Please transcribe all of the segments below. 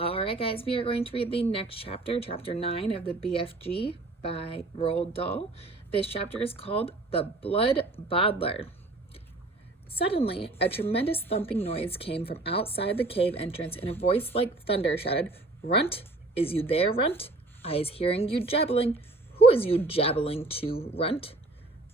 All right, guys, we are going to read the next chapter, chapter 9 of the BFG by Roald Dahl. This chapter is called The Bloodbottler. Suddenly, a tremendous thumping noise came from outside the cave entrance, and a voice like thunder shouted, "Runt, is you there, Runt? I is hearing you jabbling. Who is you jabbling to, Runt?"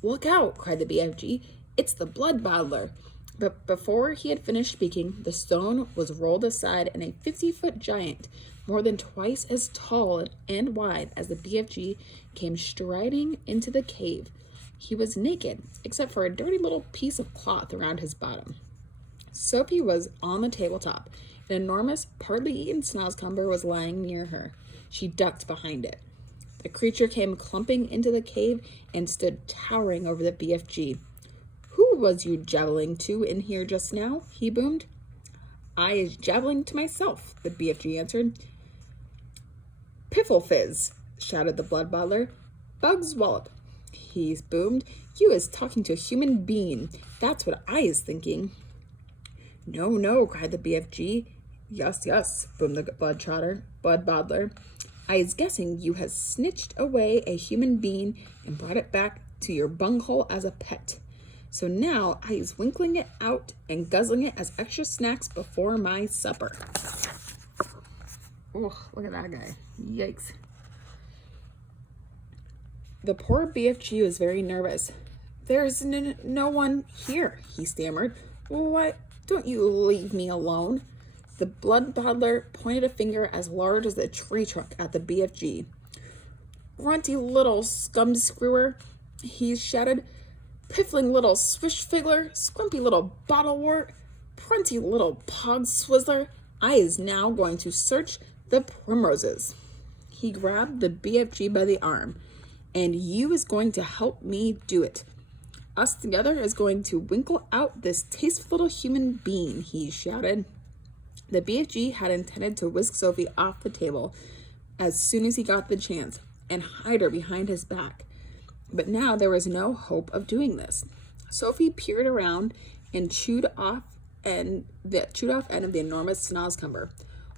"Look out," cried the BFG. "It's the Bloodbottler." But before he had finished speaking, the stone was rolled aside, and a 50-foot giant, more than twice as tall and wide as the BFG, came striding into the cave. He was naked, except for a dirty little piece of cloth around his bottom. Sophie was on the tabletop. An enormous, partly eaten snozzcumber was lying near her. She ducked behind it. The creature came clumping into the cave and stood towering over the BFG. "Who was you jabbling to in here just now?" he boomed. "I is jabbling to myself," the BFG answered. "Pifflefizz," shouted the Bloodbottler. "Bugs wallop," he boomed. "You is talking to a human being. That's what I is thinking." "No, no," cried the BFG. "Yes, yes," boomed the Bloodbottler. "I is guessing you has snitched away a human being and brought it back to your bunghole as a pet. So now I is winkling it out and guzzling it as extra snacks before my supper." Oh, look at that guy. Yikes. The poor BFG was very nervous. "There's no one here," he stammered. "Why don't you leave me alone?" The Bloodbottler pointed a finger as large as a tree trunk at the BFG. "Runty little scum-screwer," he shouted. "Piffling little swish-figgler, scrumpy little bottlewort, prunty little pog-swizzler, I is now going to search the primroses." He grabbed the BFG by the arm. "And you is going to help me do it. Us together is going to winkle out this tasteful little human being," he shouted. The BFG had intended to whisk Sophie off the table as soon as he got the chance and hide her behind his back. But now there was no hope of doing this. Sophie peered around and chewed off end of the enormous snozzcumber,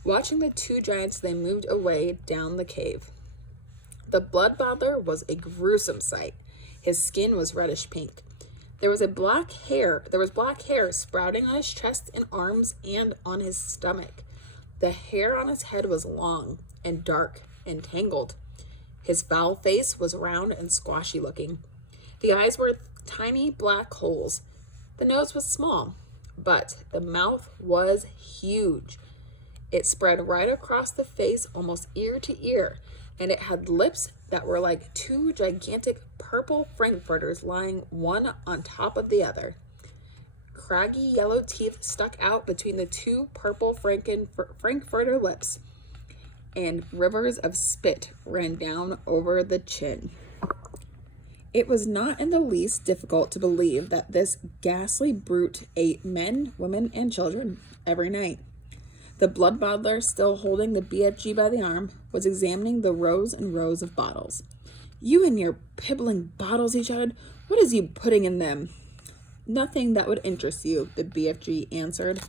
watching the two giants as they moved away down the cave. The Bloodbottler was a gruesome sight. His skin was reddish pink. There was black hair sprouting on his chest and arms and on his stomach. The hair on his head was long and dark and tangled. His foul face was round and squashy looking. The eyes were tiny black holes. The nose was small, but the mouth was huge. It spread right across the face, almost ear to ear, and it had lips that were like two gigantic purple frankfurters lying one on top of the other. Craggy yellow teeth stuck out between the two purple frankfurter lips, and rivers of spit ran down over the chin. It was not in the least difficult to believe that this ghastly brute ate men, women, and children every night. The Bloodbottler, still holding the BFG by the arm, was examining the rows and rows of bottles. "You and your pibbling bottles," he shouted. "What is you putting in them?" "Nothing that would interest you," the BFG answered.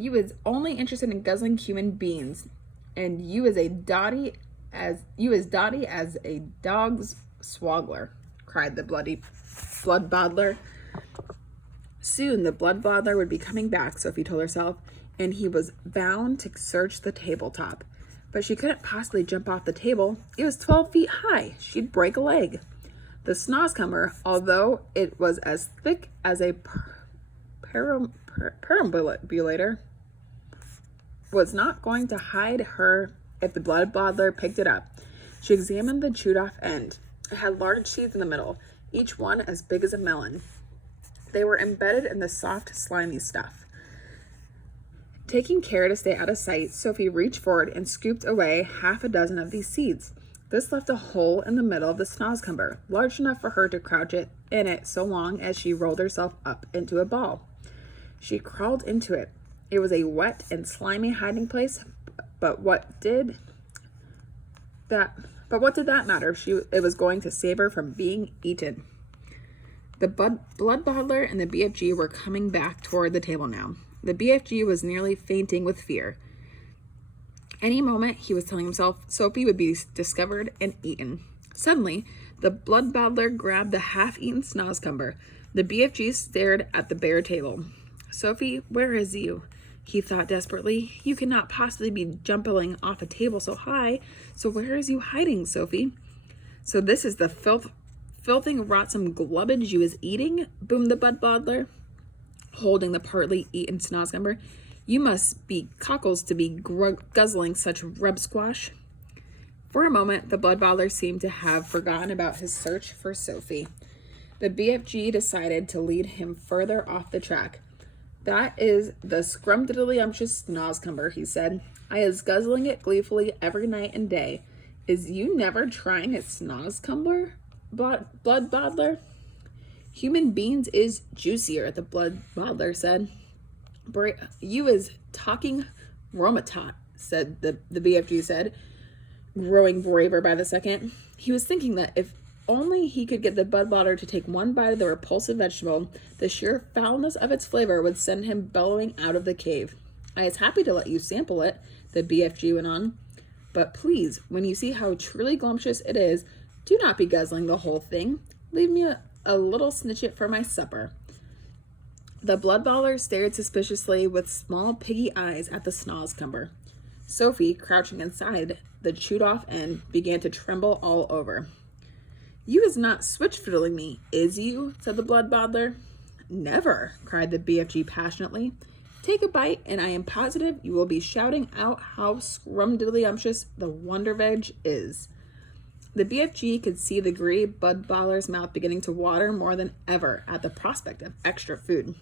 "You is only interested in guzzling human beings, and you is dotty as a dog's swaggler," cried the Bloodbottler. Soon the Bloodbottler would be coming back, Sophie told herself, and he was bound to search the tabletop. But she couldn't possibly jump off the table. It was 12 feet high. She'd break a leg. The snozzcumber, although it was as thick as a perambulator, was not going to hide her if the Bloodbottler picked it up. She examined the chewed off end. It had large seeds in the middle, each one as big as a melon. They were embedded in the soft, slimy stuff. Taking care to stay out of sight, Sophie reached forward and scooped away half a dozen of these seeds. This left a hole in the middle of the snozzcumber, large enough for her to crouch in it so long as she rolled herself up into a ball. She crawled into it. It was a wet and slimy hiding place, but what did that matter? It was going to save her from being eaten. The Bloodbottler and the BFG were coming back toward the table now. The BFG was nearly fainting with fear. Any moment, he was telling himself, Sophie would be discovered and eaten. Suddenly, the bloodbottler grabbed the half-eaten snozzcumber. The BFG stared at the bare table. Sophie, where is you? He thought desperately. You cannot possibly be jumping off a table so high, so where is you hiding, Sophie? So this is the filthing rotsome glubbage you is eating? Boomed the bloodbottler, holding the partly eaten snozzcumber. You must be cockles to be guzzling such rub squash. For a moment, the bloodbottler seemed to have forgotten about his search for Sophie. The BFG decided to lead him further off the track. That is the scrumdiddlyumptious snozzcumber, he said. I is guzzling it gleefully every night and day. Is you never trying a snozzcumber, bloodbottler? Human beings is juicier, the bloodbottler said. You is talking romatot, said the BFG said, growing braver by the second. He was thinking that if only he could get the bloodbottler to take one bite of the repulsive vegetable, the sheer foulness of its flavor would send him bellowing out of the cave. I is happy to let you sample it, the BFG went on. But please, when you see how truly glumptious it is, do not be guzzling the whole thing. Leave me a little snitchet for my supper. The bloodbottler stared suspiciously with small piggy eyes at the snozzcumber. Sophie, crouching inside the chewed-off end, began to tremble all over. You is not switch-fiddling me, is you? Said the bloodbottler. Never, cried the BFG passionately. Take a bite, and I am positive you will be shouting out how scrumdiddlyumptious the wonder veg is. The BFG could see the gray bloodbottler's mouth beginning to water more than ever at the prospect of extra food.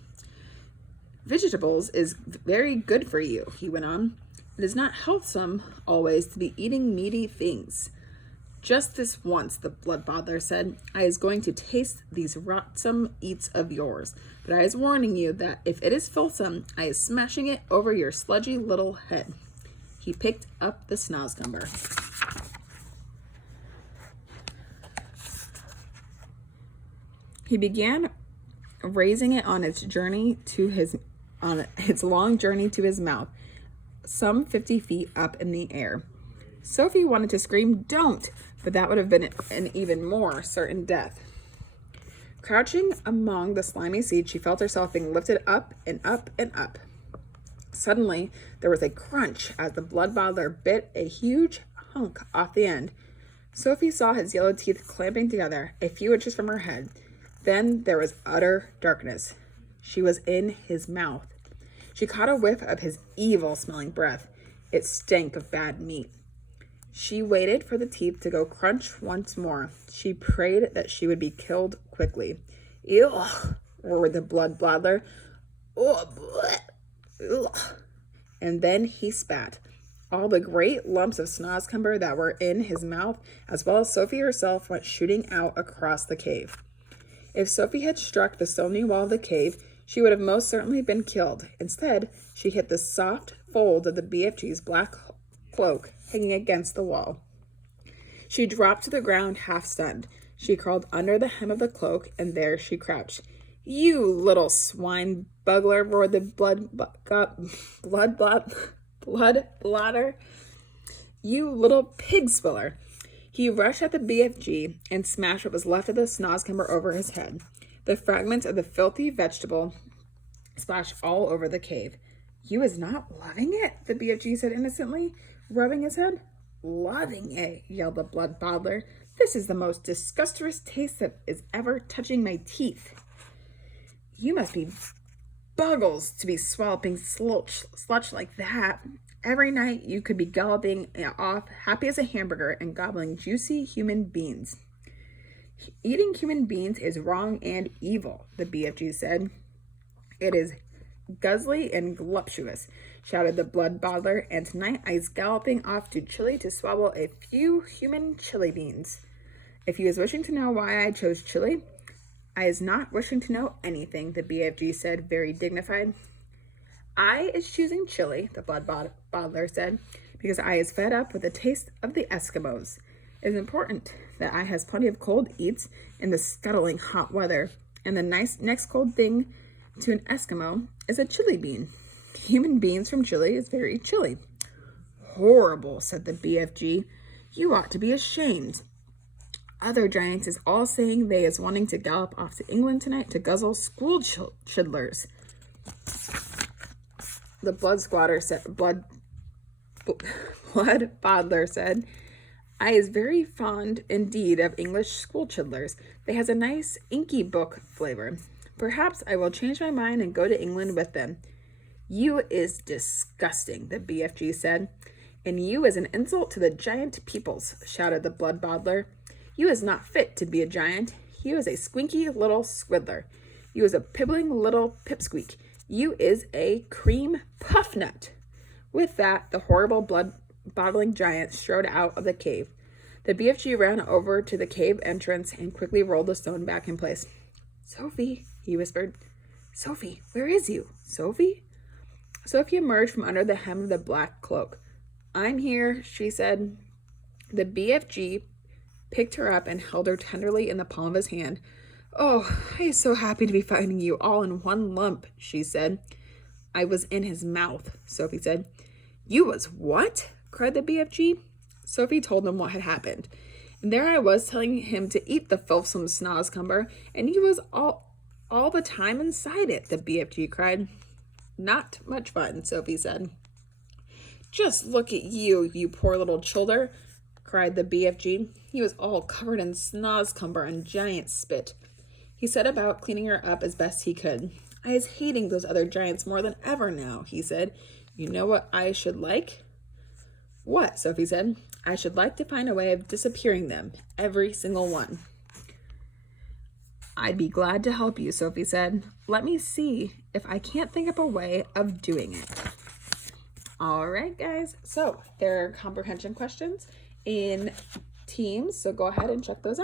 Vegetables is very good for you, he went on. It is not healthsome always to be eating meaty things. Just this once, the bloodbottler said, I is going to taste these rotsome eats of yours, but I is warning you that if it is filthsome, I is smashing it over your sludgy little head. He picked up the snozzcumber. He began raising it on its long journey to his mouth, some 50 feet up in the air. Sophie wanted to scream, don't, but that would have been an even more certain death. Crouching among the slimy seeds, she felt herself being lifted up and up and up. Suddenly, there was a crunch as the bloodbottler bit a huge hunk off the end. Sophie saw his yellow teeth clamping together a few inches from her head. Then there was utter darkness. She was in his mouth. She caught a whiff of his evil-smelling breath. It stank of bad meat. She waited for the teeth to go crunch once more. She prayed that she would be killed quickly. Ugh, roared the bloodbottler. Ugh. And then he spat. All the great lumps of snozzcumber that were in his mouth, as well as Sophie herself, went shooting out across the cave. If Sophie had struck the stony wall of the cave, she would have most certainly been killed. Instead, she hit the soft fold of the BFG's black cloak hanging against the wall. She dropped to the ground half-stunned. She crawled under the hem of the cloak, and there she crouched. You little swine bugler, roared the bloodbottler. You little pig spiller. He rushed at the BFG and smashed what was left of the snozzcumber over his head. The fragments of the filthy vegetable splashed all over the cave. You is not loving it? The BFG said innocently, rubbing his head. Loving it, yelled the bloodbottler. This is the most disgusting taste that is ever touching my teeth. You must be buggles to be swallowing sludge like that. Every night you could be galloping off, happy as a hamburger, and gobbling juicy human beans. Eating human beings is wrong and evil, the BFG said. It is guzzly and gluptuous, shouted the bloodbottler, and tonight I's galloping off to Chile to swallow a few human chili beans. If you is wishing to know why I chose Chile, I is not wishing to know anything, the BFG said, very dignified. I is choosing Chile, the bloodbottler said, because I is fed up with the taste of the Eskimos. It is important that I has plenty of cold eats in the scuttling hot weather, and the next cold thing to an Eskimo is a chili bean. Human beings from Chile is very chilly. Horrible, said the BFG. You ought to be ashamed. Other giants is all saying they is wanting to gallop off to England tonight to guzzle school chidlers. The bloodbottler said, I is very fond indeed of English school chidlers. They has a nice inky book flavor. Perhaps I will change my mind and go to England with them. You is disgusting, the BFG said. And you is an insult to the giant peoples, shouted the bloodbottler. You is not fit to be a giant. You is a squinky little squiddler. You is a pibbling little pipsqueak. You is a cream puff nut. With that, the horrible blood-bottling giant strode out of the cave. The BFG ran over to the cave entrance and quickly rolled the stone back in place. Sophie, he whispered. Sophie, where is you? Sophie? Sophie emerged from under the hem of the black cloak. I'm here, she said. The BFG picked her up and held her tenderly in the palm of his hand. Oh, I am so happy to be finding you all in one lump, she said. I was in his mouth, Sophie said. You was what? Cried the BFG. Sophie told him what had happened. And there I was telling him to eat the filthsome snozzcumber, and he was all the time inside it, the BFG cried. Not much fun, Sophie said. Just look at you, you poor little childer, cried the BFG. He was all covered in snozzcumber and giant spit. He set about cleaning her up as best he could. I is hating those other giants more than ever now, he said. You know what I should like? What? Sophie said. I should like to find a way of disappearing them, every single one. I'd be glad to help you, Sophie said. Let me see if I can't think up a way of doing it. All right, guys. So there are comprehension questions in teams, so go ahead and check those out.